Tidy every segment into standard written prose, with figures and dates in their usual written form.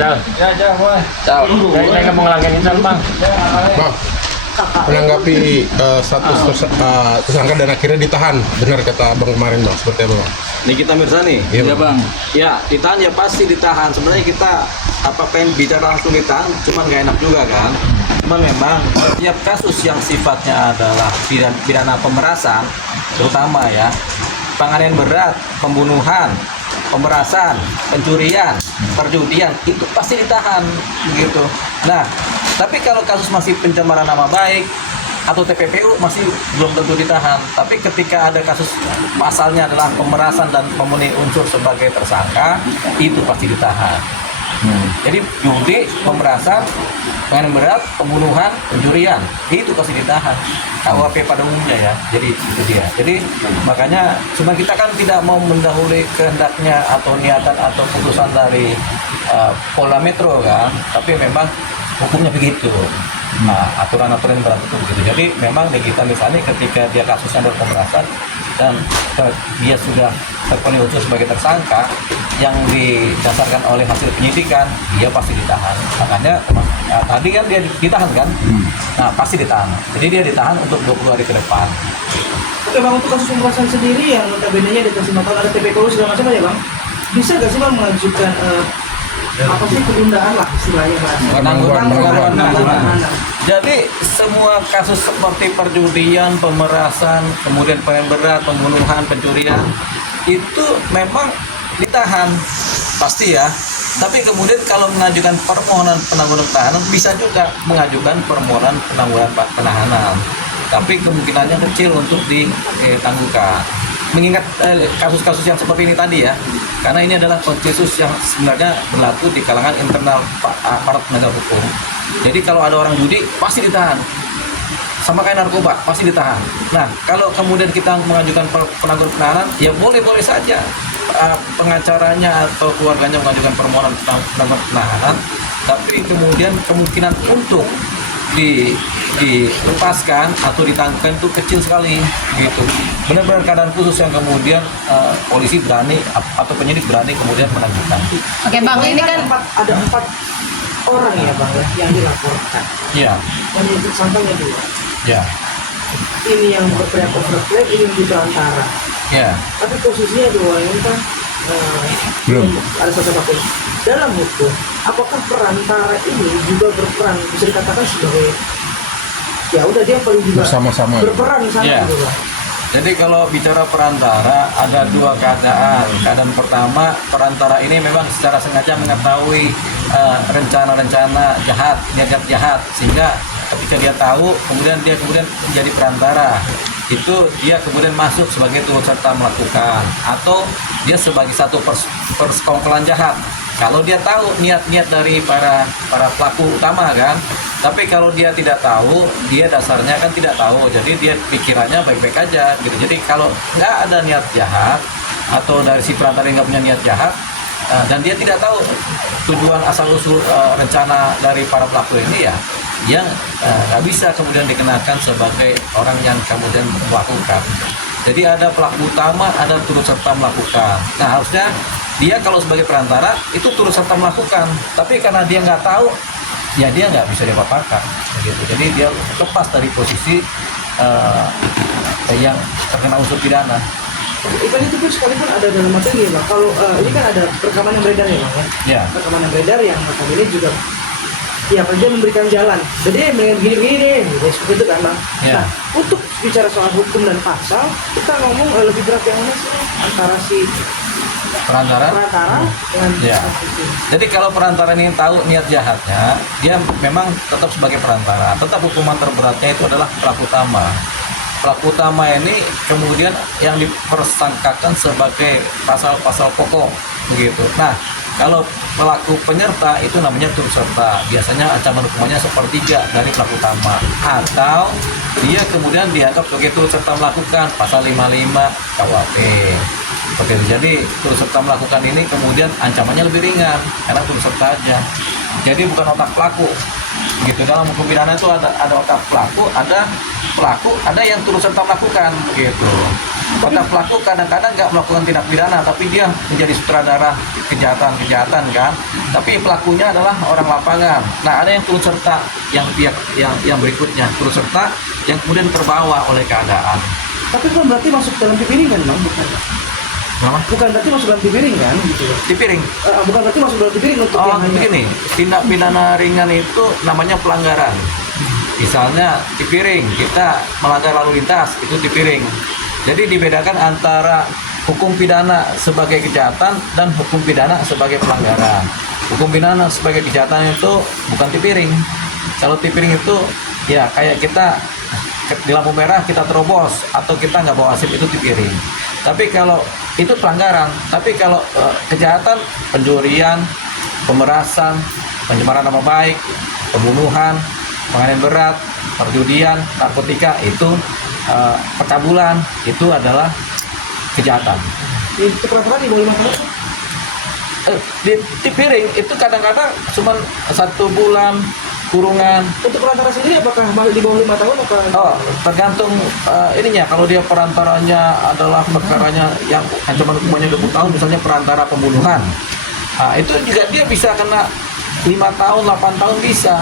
Dal. Ya, boy. Dal. Saya nggak mau ngelangin Dal, Bang. Bang, menanggapi status tersangka dan akhirnya ditahan, benar kata Bang kemarin Bang, seperti apa Bang? Nikita Mirzani. Iya, Bang. Ya, ditahan ya pasti ditahan. Sebenarnya kita pengen bicara langsung ditahan, cuman nggak enak juga kan. Cuman memang setiap kasus yang sifatnya adalah pidana pemerasan, terutama ya, penganiayaan berat, pembunuhan, pemerasan, pencurian, perjudian, itu pasti ditahan begitu. Nah, tapi kalau kasus masih pencemaran nama baik atau TPPU masih belum tentu ditahan. Tapi ketika ada kasus pasalnya adalah pemerasan dan memenuhi unsur sebagai tersangka, itu pasti ditahan. Jadi judi, pemerasan, penganiayaan berat, pembunuhan, pencurian, itu pasti ditahan. KUHP pada umumnya ya. Jadi itu dia. Jadi makanya cuma kita kan tidak mau mendahului kehendaknya atau niatan atau putusan dari Polda Metro kan, tapi memang hukumnya begitu. Nah, aturan-aturan yang berlaku begitu. Jadi memang Nikita misalnya ketika dia kasusnya adalah pemerasan dan dia sudah terpenuhi unsur sebagai tersangka yang didasarkan oleh hasil penyidikan, dia pasti ditahan. Makanya tadi kan dia ditahan kan? Nah, pasti ditahan. Jadi dia ditahan untuk 20 hari ke depan. Oke Bang, untuk kasus pemerasan sendiri yang notabene-nya di atas 5 tahun ada TPPU segala macam ya Bang, bisa nggak sih Bang mengajukan apa sih penundaan lah istilahnya Penangguhan. Jadi semua kasus seperti perjudian, pemerasan, kemudian penganiayaan berat, pembunuhan, pencurian itu memang ditahan pasti ya. Tapi kemudian kalau mengajukan permohonan penangguhan penahanan bisa juga mengajukan permohonan penangguhan penahanan. Tapi kemungkinannya kecil untuk ditangguhkan. Mengingat kasus-kasus yang seperti ini tadi ya, karena ini adalah kasus yang sebenarnya berlaku di kalangan internal aparat penegak hukum. Jadi kalau ada orang judi pasti ditahan, sama kayak narkoba pasti ditahan. Nah kalau kemudian kita mengajukan penangguhan penahanan, ya boleh-boleh saja pengacaranya atau keluarganya mengajukan permohonan penangguhan penahanan, tapi kemudian kemungkinan untuk dilepaskan atau ditangkap itu kecil sekali gitu. Benar-benar keadaan khusus yang kemudian polisi berani atau penyidik berani kemudian menangkap. Oke Bang, ini kan ada 4 orang ya Bang ya yang dilaporkan. Iya. Dan yang tersangkanya 2. Ya. Ini yang berteriak overplay, ini yang di perantara. Ya. Tapi posisinya 2 ini kan Belum. ada satu satu. Dalam hukum, apakah perantara ini juga berperan bisa dikatakan sebagai ya udah dia paling juga Bersama-sama. berperan di sana Ya. gitu Bang. Jadi kalau bicara perantara ada 2 keadaan. Keadaan pertama, perantara ini memang secara sengaja mengetahui rencana-rencana jahat, niat jahat, sehingga ketika dia tahu, kemudian menjadi perantara. Itu dia kemudian masuk sebagai turut serta melakukan, atau dia sebagai satu persekongkolan jahat. Kalau dia tahu niat-niat dari para pelaku utama kan, tapi kalau dia tidak tahu, dia dasarnya kan tidak tahu, jadi dia pikirannya baik-baik aja gitu. Jadi kalau nggak ada niat jahat atau dari si perantara yang nggak punya niat jahat dan dia tidak tahu tujuan asal-usul rencana dari para pelaku ini ya, yang nggak bisa kemudian dikenakan sebagai orang yang kemudian melakukan. Jadi ada pelaku utama, ada turut serta melakukan. Nah harusnya dia kalau sebagai perantara itu turut serta melakukan, tapi karena dia nggak tahu, ya dia nggak bisa diapa-apakan gitu. Jadi dia lepas dari posisi yang terkena unsur pidana. Ikan itu pun sekalipun ada dalam materi Bang. Kalau ini kan ada rekaman yang beredar ya Bang ya. Ya. Rekaman yang beredar yang notabene juga ya dia memberikan jalan. Jadi dengan gini-gini deh, gitu, seperti itu kan Bang. Ya. Nah, untuk bicara soal hukum dan pasal, kita ngomong lebih berat yang mana sih antara si Perantara. dengan Ya. itu. Jadi kalau perantara ini tahu niat jahatnya, dia memang tetap sebagai perantara. Tetap hukuman terberatnya itu adalah pelaku utama. Pelaku utama ini kemudian yang dipersangkakan sebagai pasal-pasal pokok begitu. Nah, kalau pelaku penyerta itu namanya turut serta. Biasanya ancaman hukumannya 1/3 dari pelaku utama. Atau dia kemudian dianggap sebagai turut serta melakukan pasal 55 KUHP. Oke, jadi turut serta melakukan ini kemudian ancamannya lebih ringan karena turut serta aja. Jadi bukan otak pelaku. Gitu, dalam hukum pidana itu ada otak pelaku, ada yang turut serta melakukan gitu. Maka pelaku kadang-kadang nggak melakukan tindak pidana, tapi dia menjadi sutradara kejahatan kan. Tapi pelakunya adalah orang lapangan. Nah, ada yang turut serta, yang pihak yang berikutnya turut serta, yang kemudian terbawa oleh keadaan. Tapi kan berarti masuk dalam pipiring kan, Bang? Bukan. Kenapa? Bukan berarti masuk dalam pipiring kan, gitu. Tipiring. Bukan berarti masuk dalam pipiring untuk Oh, yang hanya begini, tindak pidana ringan itu namanya pelanggaran. Misalnya tipiring, kita melanggar lalu lintas, itu tipiring. Jadi dibedakan antara hukum pidana sebagai kejahatan dan hukum pidana sebagai pelanggaran. Hukum pidana sebagai kejahatan itu bukan tipiring. Kalau tipiring itu ya kayak kita di lampu merah kita terobos atau kita nggak bawa SIM, itu tipiring. Tapi kalau itu pelanggaran, tapi kalau kejahatan, pencurian, pemerasan, pencemaran nama baik, pembunuhan, penganiayaan berat, perjudian, narkotika, itu percabulan, itu adalah kejahatan. itu rata-rata di bawah 5 tahun. Di piring itu kadang-kadang cuma 1 bulan kurungan. Untuk perantara sendiri apakah di bawah 5 tahun apa? Oh, tergantung ininya. Kalau dia perantaranya adalah perkaranya yang ancaman hukumannya 20 tahun, misalnya perantara pembunuhan, itu juga dia bisa kena 5 tahun, 8 tahun bisa.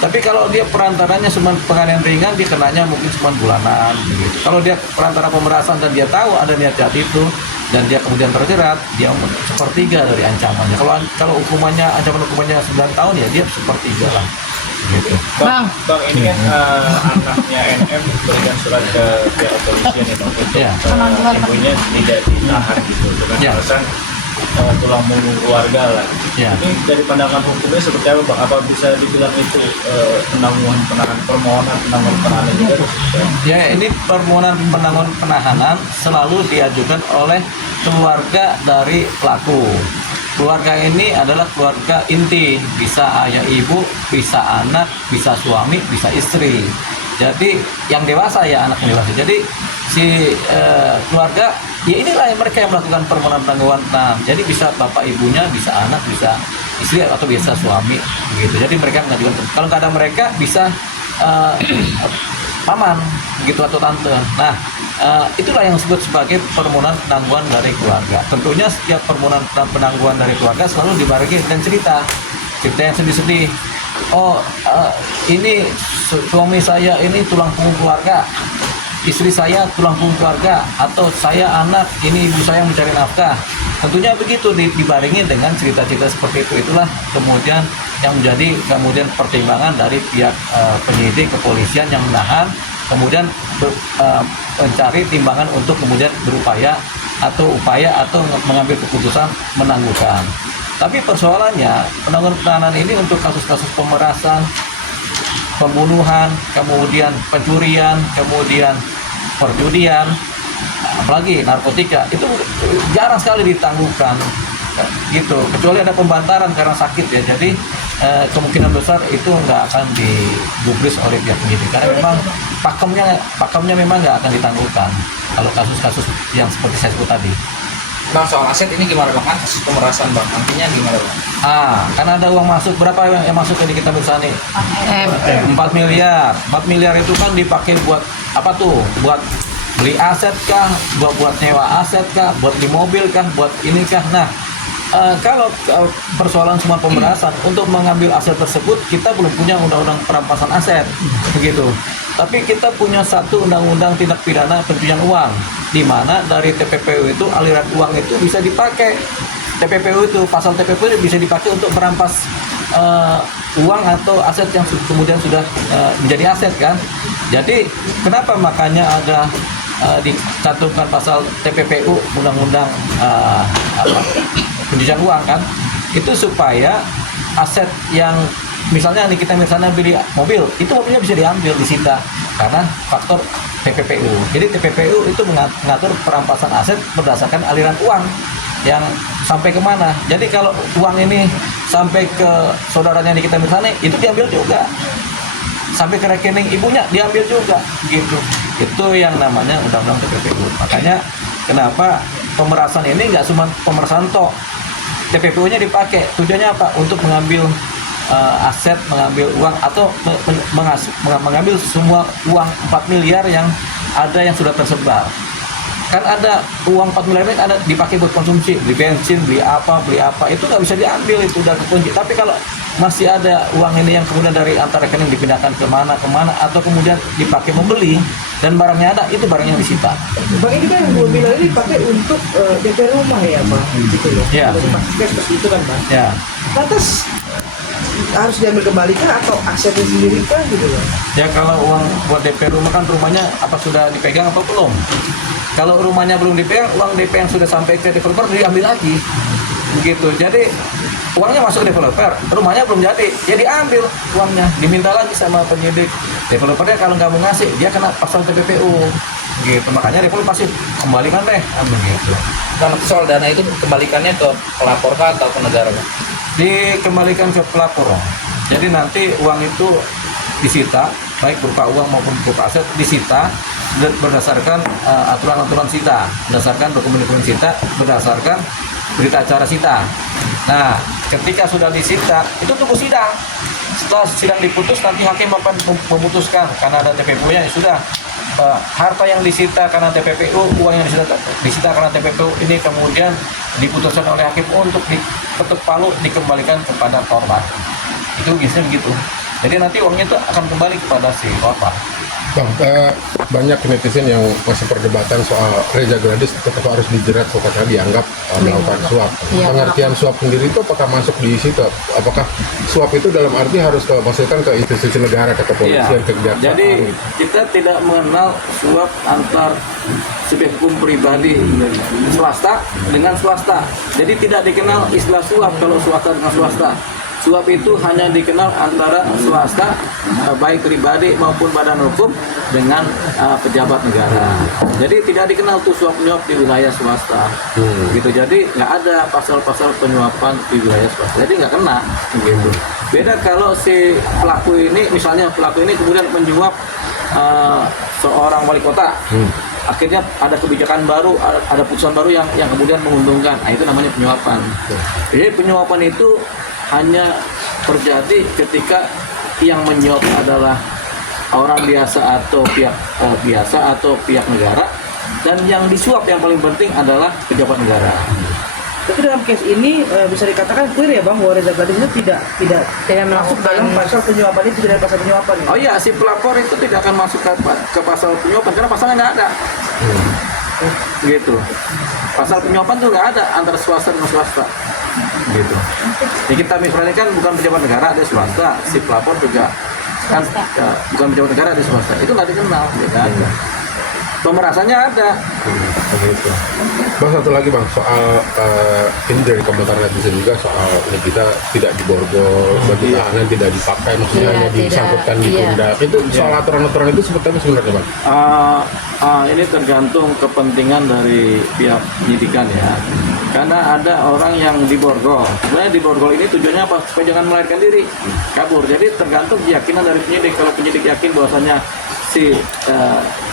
Tapi kalau dia perantaranya cuma penganiayaan ringan, dia kenanya mungkin cuma bulanan. Gitu. Kalau dia perantara pemerasan dan dia tahu ada niat jahat itu, dan dia kemudian terjerat, dia 1/3 dari ancamannya. Kalau hukumannya, ancaman hukumannya 9 tahun, ya dia 1/3 lah. Gitu. Bang, ini kan anaknya NM berikan surat ke pihak kepolisian ya, Bang, untuk Ya. ibunya tidak ditahan gitu dengan Ya. alasan tulang punggung keluarga lah. Ya. Ini dari pandangan hukumnya seperti apa, Bang? Apa bisa dibilang itu permohonan penahanan juga? Ya, ini permohonan penangguhan penahanan selalu diajukan oleh keluarga dari pelaku. Keluarga ini adalah keluarga inti, bisa ayah ibu, bisa anak, bisa suami, bisa istri. Jadi yang dewasa ya, anak yang dewasa. Jadi si keluarga, ya inilah yang mereka yang melakukan permohonan penangguhan penahanan. Jadi bisa bapak ibunya, bisa anak, bisa istri atau bisa suami, gitu. Jadi mereka mengajukan. Kalau nggak ada mereka, bisa paman, gitu, atau tante. Nah, itulah yang disebut sebagai permohonan penangguhan dari keluarga. Tentunya setiap permohonan penangguhan dari keluarga selalu dibarengi dengan cerita yang sedih-sedih. Oh, ini suami saya ini tulang punggung keluarga, istri saya tulang punggung keluarga, atau saya anak, ini ibu saya mencari nafkah. Tentunya begitu dibarengi dengan cerita-cerita seperti itu. Itulah kemudian yang menjadi kemudian pertimbangan dari pihak penyidik kepolisian yang menahan, kemudian mencari timbangan untuk kemudian berupaya atau mengambil keputusan menangguhkan. Tapi persoalannya penangguhan penahanan ini untuk kasus-kasus pemerasan, pembunuhan, kemudian pencurian, kemudian perjudian, apalagi narkotika, itu jarang sekali ditangguhkan gitu, kecuali ada pembantaran karena sakit ya. Jadi kemungkinan besar itu nggak akan digubris oleh pihak penyidik karena memang pakemnya memang nggak akan ditangguhkan kalau kasus-kasus yang seperti saya sebut tadi. Bang, soal aset ini gimana, Bang? Kan kasus pemerasan, Bang, nantinya gimana, Bang? Karena ada uang masuk, berapa yang masuk ke kita bersani? 4 miliar. 4 miliar itu kan dipakai buat apa tuh? Buat beli aset kah? Buat nyewa aset kah? Buat di mobil kah? Buat ini kah? Nah, kalau persoalan semua pemerasan, untuk mengambil aset tersebut kita belum punya undang-undang perampasan aset, begitu. Tapi kita punya satu undang-undang tindak pidana pencucian uang, di mana dari TPPU itu aliran uang itu bisa dipakai. TPPU itu, pasal TPPU itu bisa dipakai untuk merampas uang atau aset yang kemudian sudah menjadi aset kan. Jadi kenapa makanya ada dicantumkan pasal TPPU, undang-undang pencucian uang kan, itu supaya aset yang misalnya nih kita misalnya beli mobil, itu mobilnya bisa diambil, disita karena faktor TPPU. Jadi TPPU itu mengatur perampasan aset berdasarkan aliran uang yang sampai kemana. Jadi kalau uang ini sampai ke saudaranya nih kita misalnya, itu diambil juga, sampai ke rekening ibunya diambil juga, gitu. Itu yang namanya undang-undang TPPU. Makanya kenapa pemerasan ini nggak cuma pemerasan toh, TPPU-nya dipakai, tujuannya apa? Untuk mengambil aset, mengambil uang, atau mengambil semua uang 4 miliar yang ada yang sudah tersebar. kan ada uang 4 miliar ini ada dipakai buat konsumsi, beli bensin, beli apa, itu nggak bisa diambil itu dari kunci. Tapi kalau masih ada uang ini yang kemudian dari antar rekening dipindahkan kemana, atau kemudian dipakai membeli dan barangnya ada, itu barang yang disita. Bang, ini kan yang gue bilang ini pakai untuk DP rumah ya Bang, gitu loh. Iya. Kalau dipastikan seperti itu kan Bang. Ya, Lantas harus diambil kembali kah atau asetnya sendiri kah gitu loh? ya kalau uang buat DP rumah kan rumahnya apa sudah dipegang atau belum? Kalau rumahnya belum dipegang, uang DP yang sudah sampai ke developer diambil lagi, begitu. Jadi uangnya masuk ke developer, rumahnya belum jadi ambil uangnya, diminta lagi sama penyidik. Developernya kalau nggak mau ngasih, dia kena pasal TPPU, gitu. Makanya developer pasti kembalikan deh, gitu. Nah, soal dana itu kembalikannya ke pelapor kah atau ke negara, Bang? Dikembalikan ke pelapor. Jadi nanti uang itu disita, baik berupa uang maupun berupa aset disita berdasarkan aturan-aturan sita, berdasarkan dokumen-dokumen sita, berdasarkan berita acara sita. Nah, ketika sudah disita, itu tunggu sidang. Setelah sidang diputus, nanti hakim akan memutuskan karena ada TPPU-nya, ya sudah. Harta yang disita karena TPPU, uang yang disita karena TPPU ini kemudian diputuskan oleh hakim untuk diketuk palu dikembalikan kepada korban. Itu biasanya begitu. Jadi nanti uangnya itu akan kembali kepada si korban. Bang, banyak netizen yang masih perdebatan soal Reza Gladys tetap harus dijerat karena dianggap melakukan suap. Iya, Pengertian suap sendiri itu apakah masuk di situ? Apakah suap itu dalam arti harus masukkan ke institusi negara, ke kepolisian, ke kejaksaan? Jadi kita tidak mengenal suap antar subjek hukum pribadi swasta dengan swasta. Jadi tidak dikenal istilah suap kalau swasta dengan swasta. Suap itu hanya dikenal antara swasta, baik pribadi maupun badan hukum dengan pejabat negara. Jadi tidak dikenal tuh suap menyuap di wilayah swasta. Gitu. Jadi nggak ada pasal-pasal penyuapan di wilayah swasta. Jadi nggak kena. Gitu. Beda kalau si pelaku ini, misalnya pelaku ini kemudian menyuap seorang wali kota. Akhirnya ada kebijakan baru, ada putusan baru yang kemudian menguntungkan. Nah, itu namanya penyuapan. Jadi penyuapan itu hanya terjadi ketika yang menyuap adalah orang biasa atau pihak biasa atau pihak negara, dan yang disuap yang paling penting adalah pejabat negara. Tapi dalam case ini bisa dikatakan clear ya Bang, bahwa Reza Gladys itu tidak masuk dalam pasal penyuapan, itu tidak ada pasal penyuapan ya? Oh iya, si pelapor itu tidak akan masuk ke pasal penyuapan karena pasalnya nggak ada. Gitu. Pasal penyuapan itu nggak ada antara swasta dengan swasta. Gitu. Jadi kita misalnya kan bukan pejabat negara, ada swasta. Si pelapor juga kan bukan pejabat negara, ada swasta. Itu nggak dikenal, tidak ada. Pemerasannya ada. Bang, satu lagi Bang, soal ini dari komentar netizen juga soal ini kita tidak diborgol, bagi tahanan tidak dipakai, maksudnya Iya, hanya tidak. disangkutkan di Iya. pundak. Itu soal aturan-aturan itu seperti apa sebenarnya Bang? Ini tergantung kepentingan dari pihak penyidikan ya. Karena ada orang yang diborgol. Sebenarnya diborgol ini tujuannya apa? Supaya jangan melarikan diri, kabur. Jadi tergantung keyakinan dari penyidik. Kalau penyidik yakin bahwasanya si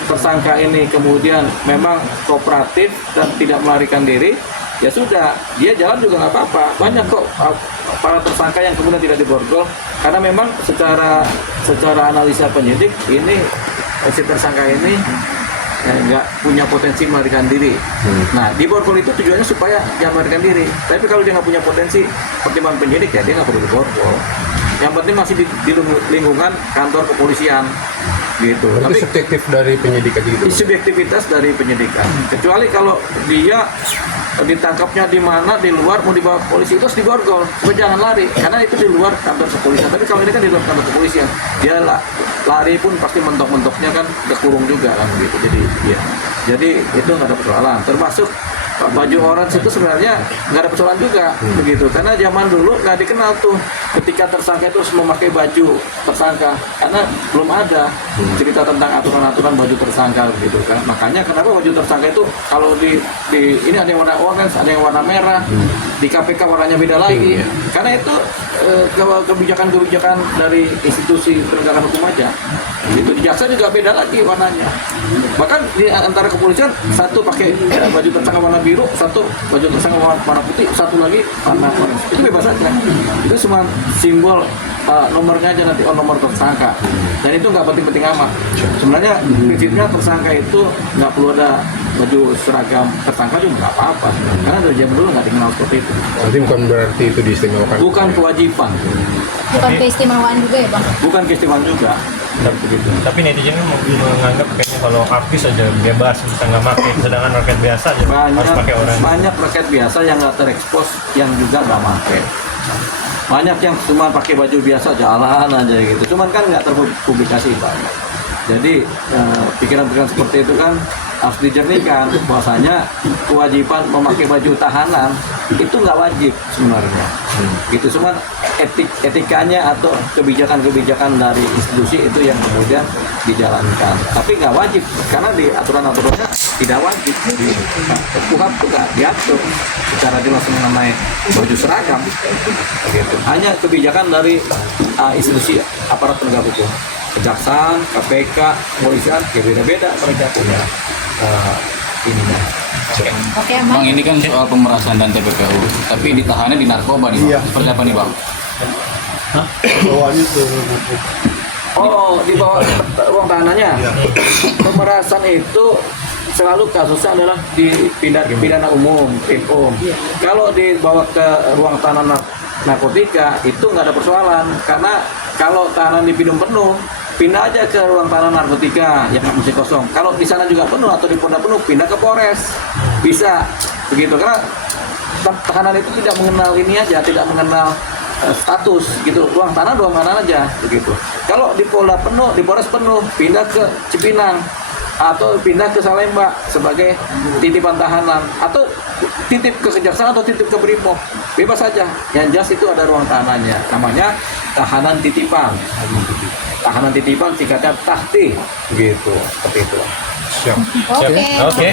tersangka ini kemudian memang kooperatif dan tidak melarikan diri, ya sudah, dia jalan juga nggak apa-apa. Banyak kok para tersangka yang kemudian tidak diborgol karena memang secara analisa penyidik ini si tersangka ini nggak punya potensi melarikan diri. Nah, diborgol itu tujuannya supaya jangan melarikan diri. Tapi kalau dia nggak punya potensi, pertimbangan penyidik ya dia nggak perlu diborgol. Yang penting masih di lingkungan kantor kepolisian. Gitu. Berarti Tapi subjektif dari penyidikan gitu. subjektivitas dari penyidikan. Kecuali kalau dia ditangkapnya di mana, di luar, mau dibawa polisi, itu harus diborgol supaya jangan lari, karena itu di luar kantor kepolisian. Tapi kalau ini kan di luar kantor kepolisian, dia lari pun pasti mentok-mentoknya kan kekurung juga kan gitu. Jadi itu nggak ada persoalan. Termasuk baju orange itu sebenarnya nggak ada persoalan juga begitu, karena zaman dulu nggak dikenal tuh ketika tersangka itu harus memakai baju tersangka, karena belum ada cerita tentang aturan-aturan baju tersangka begitu kan. Makanya kenapa baju tersangka itu kalau di ini ada yang warna orange, ada yang warna merah, di KPK warnanya beda lagi, karena itu kebijakan-kebijakan dari institusi penegakan hukum aja. Itu di jaksa juga beda lagi warnanya. Bahkan di antara kepolisian satu pakai baju tersangka warna biru, satu baju tersangka warna putih, satu lagi warna orange. Itu bebas aja. Itu cuma simbol nomornya aja nanti, nomor tersangka. Dan itu nggak penting-penting amat. Sebenarnya prinsipnya tersangka itu nggak perlu ada baju seragam tersangka juga nggak apa-apa sebenarnya. Karena dari zaman dulu nggak dikenal seperti itu. Nanti bukan berarti itu diistimewakan. Bukan kewajiban, Bukan keistimewaan juga ya bang? bukan keistimewaan juga. Begitu. Tapi netizen menganggap kayaknya kalau artis aja bebas bisa nggak pakai, sedangkan rakyat biasa aja harus pakai orang. Banyak rakyat biasa yang nggak terekspos yang juga nggak pakai. Banyak yang cuma pakai baju biasa jalan aja gitu. Cuman kan nggak terpublikasi banyak. Jadi pikiran-pikiran seperti itu kan harus dijernihkan bahwasanya kewajiban memakai baju tahanan itu nggak wajib sebenarnya. Gitu cuma etikanya atau kebijakan-kebijakan dari institusi itu yang kemudian dijalankan. Tapi nggak wajib karena di aturan-aturannya tidak wajib. Di KUHP juga diatur secara jelas mengenai baju seragam. Begitu. Hanya kebijakan dari institusi aparat penegak hukum. Kejaksaan, KPK, kepolisian, ya beda-beda mereka punya ininya. Oke Bang, bang. ini kan soal pemerasan dan TPPU, tapi ditahannya di narkoba nih bang. Seperti apa nih bang? Oh, di bawah ruang tahanannya. Pemerasan itu selalu kasusnya adalah di pidana umum, PIM. Kalau dibawa ke ruang tahanan narkotika itu nggak ada persoalan karena kalau tahanan dipidum penuh pindah aja ke ruang tahanan narkotika yang masih kosong. Kalau di sana juga penuh atau di Polda penuh, pindah ke Polres. Bisa begitu karena tahanan itu tidak mengenal ini aja, tidak mengenal status gitu. Ruang tahanan aja begitu. Kalau di Polda penuh, di Polres penuh, pindah ke Cipinang atau pindah ke Salemba sebagai titipan tahanan atau titip ke Kejaksaan atau titip ke Brimob. Bebas saja. Yang jelas itu ada ruang tahanannya. Namanya tahanan titipan. Tahanan titipan singkatnya tahti begitu, seperti itu. Siap. Oke. Oke.